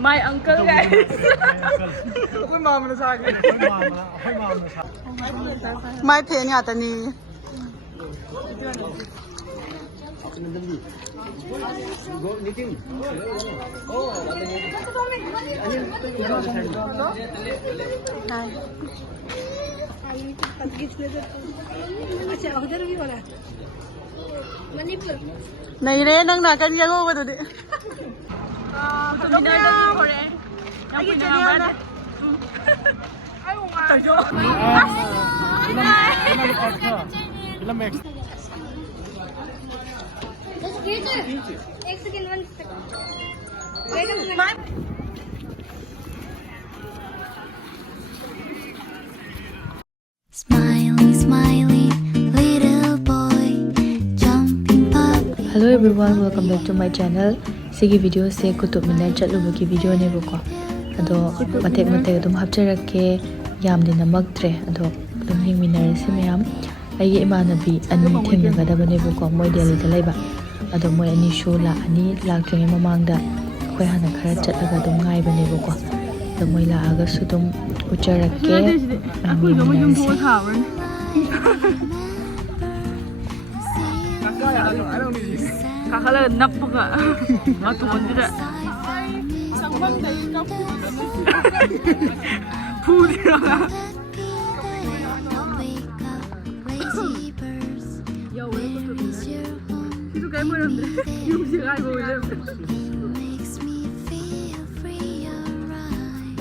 My uncle guys. Akhoi mammana sa akin. Akhoi mammana sa akin. May pen nga tani. Này đấy đang là cái giang over rồi. Qutub Minar dah korek. Yang punya apa? Ayo Film X. एक second 1 second wait a minute Smiley, smiley, little boy, jumping puppy. Hello everyone, welcome back to my channel. Sigi video se Qutub Minar chatlubugi video ne buko. Ado matek adum hapcharake yamdi namaktre ado adum hingminare se mayam. Aigi imanabi ani thengnagadaba ne buko moi Delhi da laiba. Ado moi ani show la ani laktringe mamangda khoi hana khara chatlaga adum ngaiba ne buko. Ado moi la aga su dum ucharake Akhoi go yung go thawan. Kakala napaka atuan dira. semambneye Pudira. Yaore Qutub Minar. Itu kayak mana deh? Yung sih kayak boleh. Makes me feel free, alright.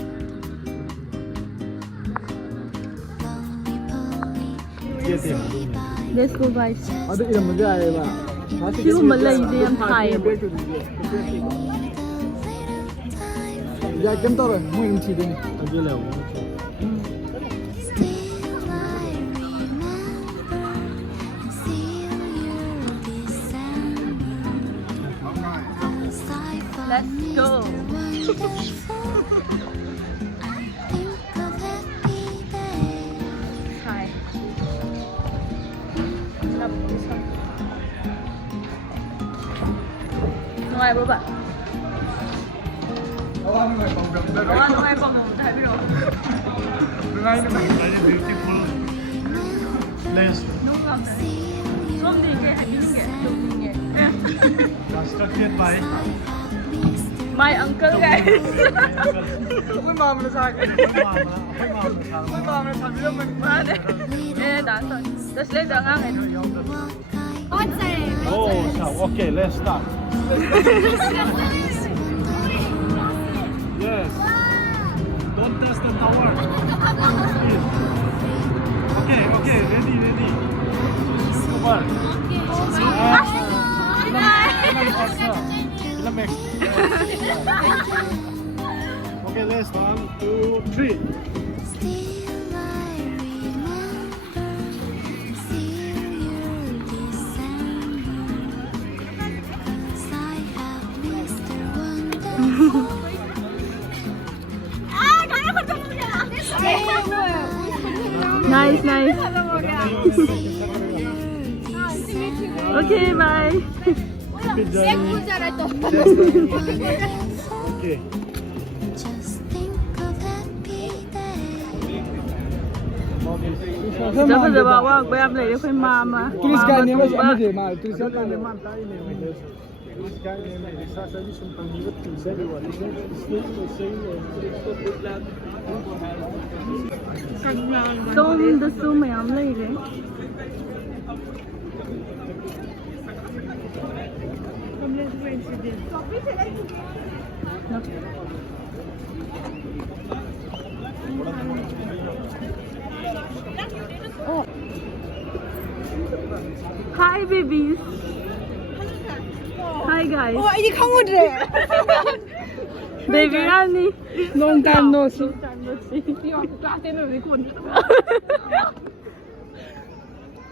Let's go guys. Ado iram maja aayega. Sigo malay ide yam thai. Ya kem taro mo im chi ding. Ado le. Let's go. Hi. Ngoài bố bạn. Ngoài phòng thấy biết rồi. Very beautiful place. Đúng không đấy? Xong thì cái hãy biết cái chụp nhẹ. Constructed by My uncle guys. Akhoi mammana sa akin. Akhoi mammana sa akin. Mana? Dah son. Terus lagi dah ngang itu. Oh, so okay, let's start. Yes. Don't test the tower. Okay, ready. Come on. Film X. Okay, let's 1, 2, 3. Still I remember, still your December. I have Mr. Wonderful. Nice. Okay, bye. Okay. Just think of happy day. Dapat bawa aku yang beli aku mama. Tulis ka niya mas ano Mama. di mal. Tulis ka niya man tayo niya. Tulis ka niya may sasabi sung pangiwat tulis ka wala. Tôm the su mày ấm lấy đấy. Hi babies. Hi guys. Oh, ini kamu deh. Baby Rani. Long time no see.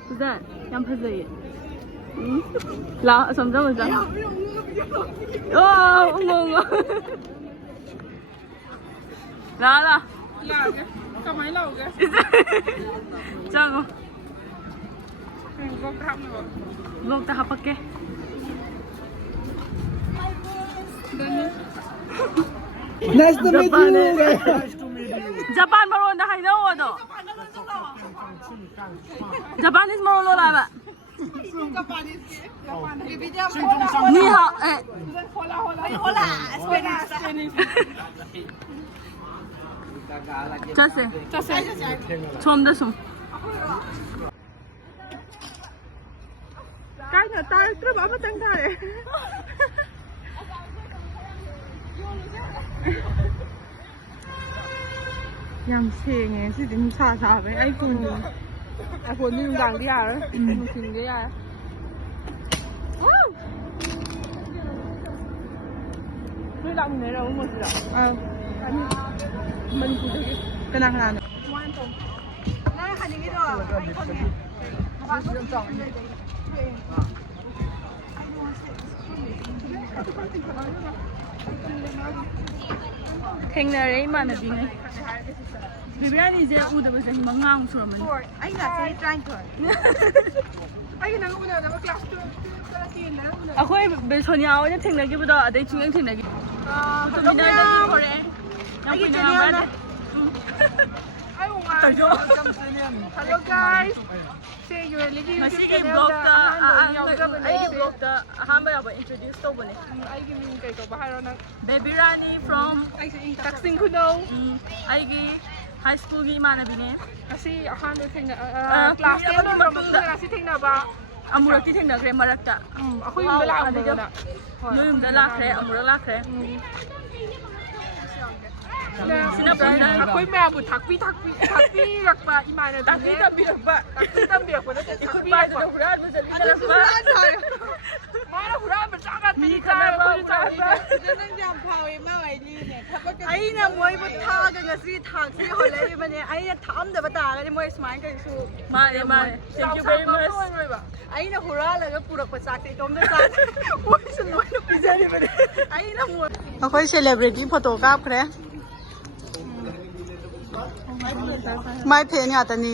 Sudah, yang pasal. Lah, sama-sama dah. Oh, ngong. Lah. Ka máy lẩu kìa. Jangan. Vlog thăm rồi. Vlog tak apa ke? Nice to meet you. Nice to meet you. Japan maroon na hainaw ano? Japanese maroon lo la ba? Ni hao eh. 처음 됐어. Cái nhà tay cứ bảo mất tăng thai. Yang xe nghe chứ tính xa xa với ai cùng ai phụ nữ rằng đi à một tình đi à tôi làm này đâu một gì đâu mình cũng thấy cái năng làm 탱나래 이만하비네. 비비안이 이제 우드버서 희망강 수라면. 아코이 배선이아오냐 탱나기보다 아대 중앙 탱나기. 미나이 거래. 여기 지나가네. Hello guys. See you living Masih vlogda ahamba yaba introduce tawbane. Aigi min kay ko baharo nang Baby Rani from taksin ko no. aigi high school gi manabine. Kasi ahando thing class 10 no ramagda kasi thing na ba Amuraki thengnakre marakta. ako yung dala ang na. Noyumda lakre amura lakre. Ako'y mabu takpi rakpa imana Takpi rakpa. ko na Ikut ba do huran mo jali rakpa. Mana huran ba saka Mini kana ba huran. nang jam phawi ma wai ni ne thapak ꯑꯩꯅ ꯃꯣꯏꯕꯨ ꯊꯥꯒ ꯉꯁꯤ ꯊꯥꯛꯁꯤ ꯍꯣꯠꯅꯔꯤꯕꯅꯦ ꯑꯩꯅ ꯊꯥꯛꯑꯝꯗꯕ ꯇꯥꯔꯒꯗꯤ ꯃꯣꯏ ꯁꯨꯃꯥꯏꯅ ꯀꯔꯤꯁꯨ Mane mane. Thank you very much. ꯑꯩꯅ ꯍꯨꯔꯥꯜꯂꯒ ꯄꯨꯔꯛꯄ ꯆꯥꯛꯁꯦ ꯏꯇꯣꯝꯗ ꯆꯥꯛ ꯃꯣꯏꯁꯨ ꯂꯣꯏꯅ ꯄꯤꯖꯔꯤꯕꯅꯦ ꯑꯩꯅ ꯃꯣꯏ ꯑꯩꯈꯣꯏ ꯁꯦꯂꯦꯕ꯭ꯔꯤꯇꯤ ꯐꯣꯇꯣ ꯀꯥꯞꯈ꯭ꯔꯦ ꯃꯥꯏ ꯐꯦꯟ ꯉꯥꯛꯇꯅꯤ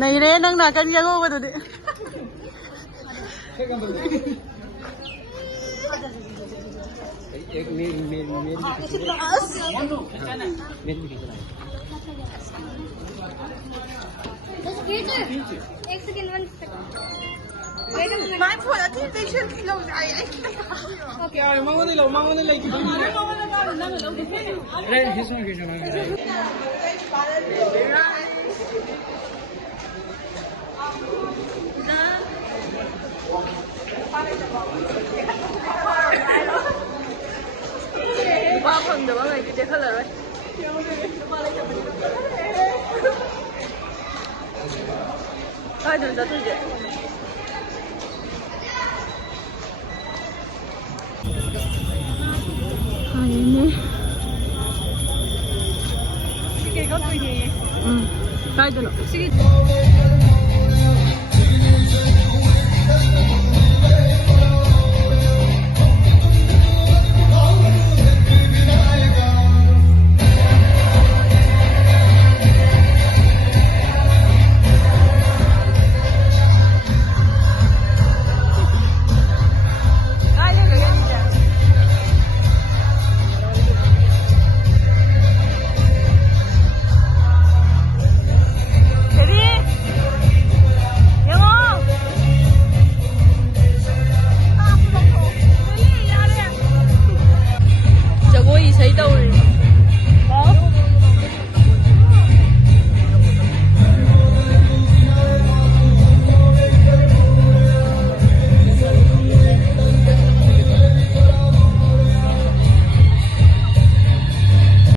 ꯅꯩꯔꯦ ꯅꯪ ꯅꯥꯀꯟ ꯌꯦꯡꯉꯧꯕꯗꯨꯗꯤ एक मेरी मेरी मेरी एक second 1 second My phone attention kilo ay okay ay mango nila iki अरे हिस्सा के जमा Ba fangdaba ngai ki dekhalaroi. Kai dun jatuje. Ayene. sige ko to ni Kai dun. Jagoi isai tawri.